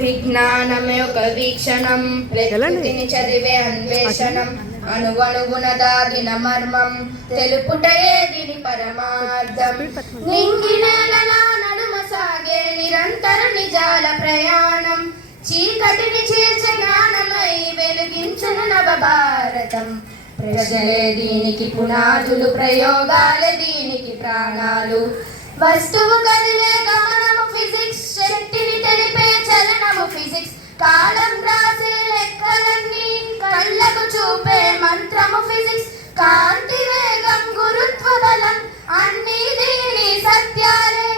విజ్ఞానమే ఒక వీక్షణం, ప్రకృతిని చదివే అన్వేషణం, అణువణువున దాగిన మర్మం, తెలుపుటయే దీని పరమార్థం. నింగినేలలా నడుమ సాగే నిరంతర నిజాల ప్రయాణం, చీకటిని చీల్చే జ్ఞానమై వెలిగించును నవభారతం. ప్రజలే దీనికి పునాదులు, ప్రయోగాలే దీనికి ప్రాణాలు. వస్తువు కదిలే గమనము ఫిజిక్స్, శక్తిని తెలిపే చలనము ఫిజిక్స్, కాలం రాసే లెక్కలన్నీ కళ్ళకు చూపే మంత్రము ఫిజిక్స్, కాంతి వేగం గురుత్వ బలం అన్నీ దీని సత్యాలే.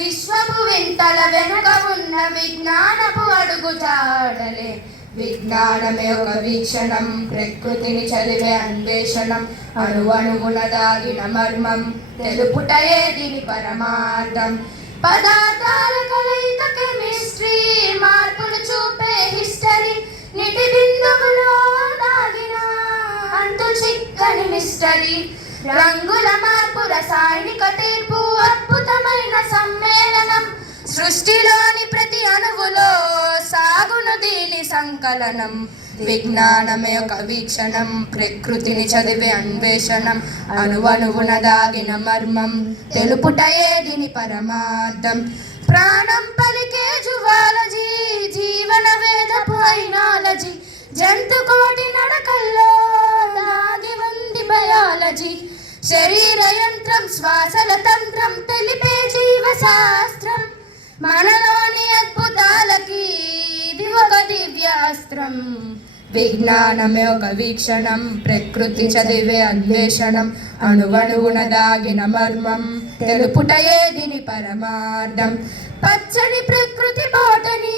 విశ్వపు వింతల వెనుక ఉన్న విజ్ఞానపు అడుగుజాడలే. విజ్ఞానమే ఒక వీక్షణం, ప్రకృతిని చదివే అన్వేషణం, అణువణువున దాగిన మర్మం, తెలుపుటయే దీని పరమార్థం. పదార్థాల కలయిక కెమిస్ట్రీ, మార్పులు చూపే హిస్టరీ, నిటి బిందువులో దాగిన అంతు చిక్కని మిస్టరీ. రంగుల మార్పు, రసాయనిక తీర్పు, అద్భుతమైన సమ్మేళనం, సృష్టిలోని ప్రతి అణువులో సాగును దీని సంకలనం. విజ్ఞానమే ఒక వీక్షణం, ప్రకృతిని చదివే అన్వేషణం, అణువణువున దాగిన మర్మం, తెలుపుటయే దీని పరమార్థం. ప్రాణం పలికే జువాలజీ, జీవన వేద ఫైనాలజీ, జంతు కోటి నడకల్లో దాగి ఉంది బయాలజీ. శరీర యంత్రం, శ్వాసల తంత్రం తెలిపే జీవశాస్త్రం, మనలోని అద్భుతాలకి ఇది ఒక దివ్యాస్త్రం. విజ్ఞానమే ఒక వీక్షణం, ప్రకృతి చదివే అన్వేషణం, అణువణువున దాగిన మర్మం, తెలుపుటయే దీని పరమార్థం. పచ్చని ప్రకృతి బోటని,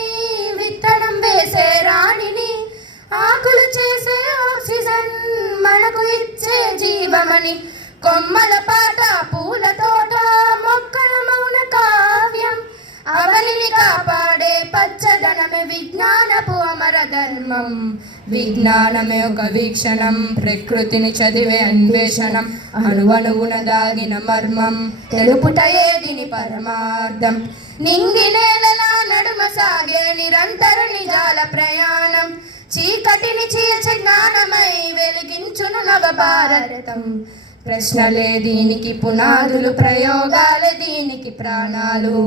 విత్తనం వేసే రాణిని, ఆకులు చేసే ఆక్సిజన్ మనకు ఇచ్చే జీవమని, కొమ్మల పాట, పూల తోట, మొక్కల మౌన కావ్యం, అవనిని కాపాడే పచ్చదనమే విజ్ఞానపు అమర ధర్మం. విజ్ఞానమే ఒక వీక్షణం, ప్రకృతిని చదివే అన్వేషణం, అణువణువున దాగిన మర్మం, తెలుపుటయే దీని పరమార్థం. నింగినేలలా నడుమ సాగే నిరంతర నిజాల ప్రయాణం, చీకటిని చీల్చే జ్ఞానమై వెలిగించును నవభారతం. ప్రశ్నలే దీనికి పునాదులు, ప్రయోగాలే దీనికి ప్రాణాలు.